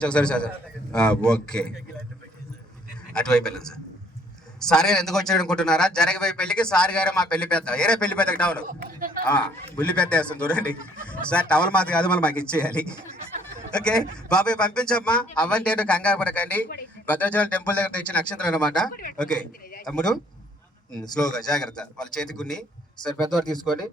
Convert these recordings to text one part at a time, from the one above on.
ఒకసారి sir okay. అటువైపు వెళ్ళండి సార్. సార్ గారు ఎందుకు వచ్చారు అనుకుంటున్నారా? జరగబోయే పెళ్ళికి సార్ గారు మా పెళ్ళి పెద్ద. ఏరే పెళ్ళి పెద్ద టవల్? బుల్లి పెద్ద వేస్తుంది చూడండి. సార్ టవల్ మాది కాదు మళ్ళీ మాకు ఇచ్చేయాలి. ఓకే బాబాయ్ పంపించమ్మా. అవంటి ఏంటో కంగారు పడకండి. భద్రాచలం టెంపుల్ దగ్గర ఇచ్చిన నక్షత్రం అనమాట ఓకే తమ్ముడు? స్లోగా జాగ్రత్త. వాళ్ళ చేతికుని సార్ పెద్దవారు తీసుకోండి.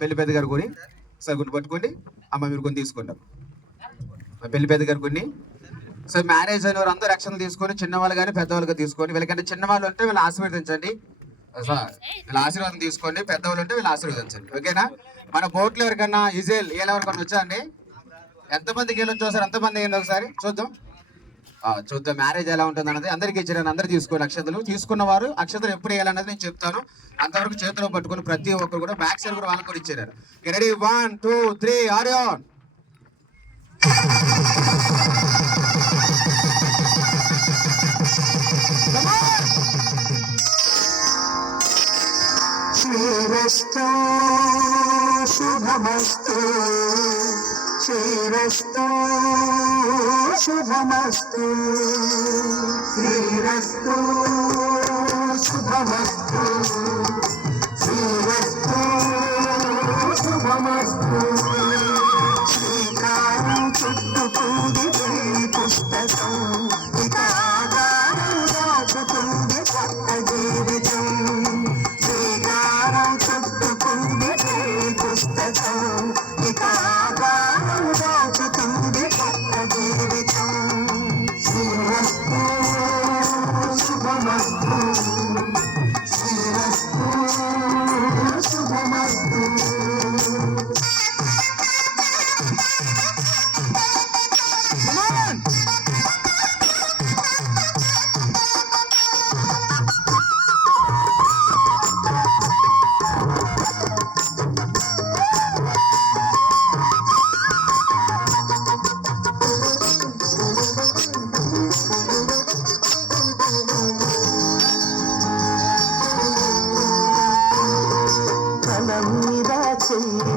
పెళ్ళి పెద్ద గారు కొని సార్ గుండు పట్టుకోండి. అమ్మ మీరు కొన్ని తీసుకుంటాం పెళ్ళి పెద్ద గారు కొన్ని. సో మ్యారేజ్ అయిన వారు అందరూ రక్షణ తీసుకొని చిన్నవాళ్ళు కానీ పెద్దవాళ్ళు తీసుకొని వీళ్ళకంటే చిన్నవాళ్ళు ఉంటే వీళ్ళు ఆశీర్వదించండి. వీళ్ళ ఆశీర్వాదం తీసుకోండి. పెద్దవాళ్ళు ఉంటే వీళ్ళు ఆశీర్వదించండి. ఓకేనా? మన బోట్లు ఎవరికన్నా ఇజేల్ ఏళ్ళు ఎవరికన్నా వచ్చా అండి? ఎంతమందికి వెళ్ళి వచ్చో సార్ ఎంతమంది అయింది ఒకసారి? చూద్దాం. చూద్దాం. మ్యారేజ్ ఎలా ఉంటుంది అన్నది అందరికి ఇచ్చారని అందరు తీసుకోవాలి అక్షతలు తీసుకున్న వారు అక్షతలు ఎప్పుడు వేయాలన్నది నేను చెప్తాను. అంతవరకు చేతిలో పట్టుకుని ప్రతి ఒక్కరు కూడా బ్యాక్ సైడ్ కూడా వాళ్ళకి కూడా ఇచ్చారు. రెడీ వన్ టూ త్రీ ఆర్యోన్ శ్రీరస్తు রস্তু শুভমস্তু শ্রীরস্তু শুভমস্তু শ্রীরস্তু শুভমস্তু।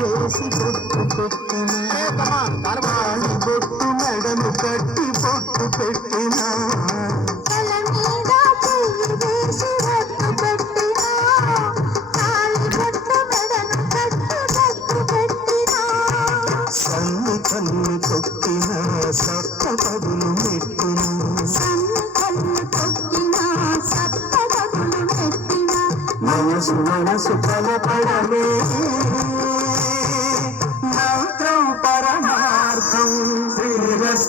వేసి పొట్టు పెట్టిన. తాళి బొట్టు మెడను కట్టి పొట్టు పెట్టిన సన్ను కన్ను తొక్కిన సప్త పదులు మెట్టిన మనసు మనసు బలపడలే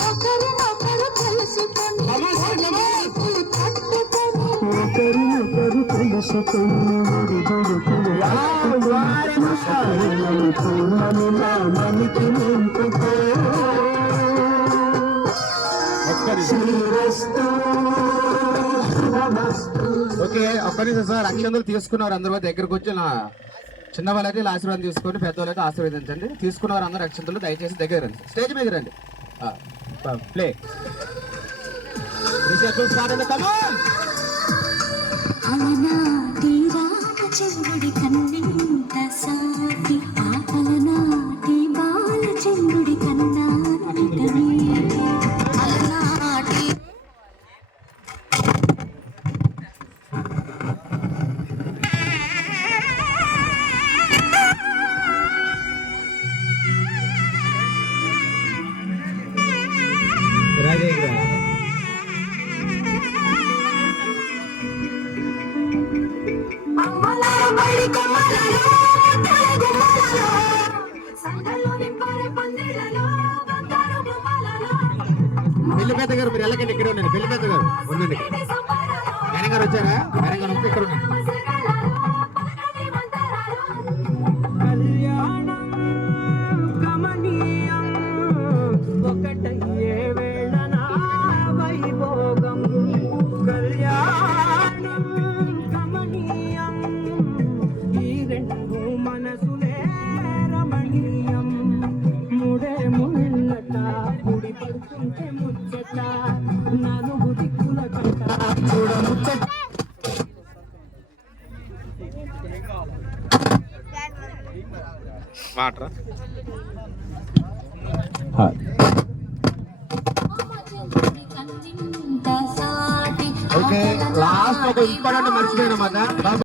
ఒకరినొకరు తెలుసుకొని ఒడిదుడుకులు తట్టుకొని ఒకరినొకరు తెలుసుకుని ఒడిదుడుకులు నింపుకో ఓకే ఒక్క సార్. అక్షంతలు తీసుకున్నారు అందరూ. దగ్గరకు వచ్చి నా చిన్న వాళ్ళైతే ఆశీర్వాదం తీసుకొని పెద్దవాళ్ళు అయితే ఆశీర్వదించండి. తీసుకున్నవారు అందరూ అక్షంతలు దయచేసి దగ్గర రండి. స్టేజ్ మీద రండి. Ah, pang-flex. Reset para na tamon! గారు మీరు వెళ్ళకండి ఇక్కడ ఉండండి. పెళ్ళి పెద్ద గారు ఉండండి. గారు వచ్చారా? గారు సాటి ఓకే లాస్ట్ ఒక ఇంపార్టెంట్ మర్చిపోయినా మాట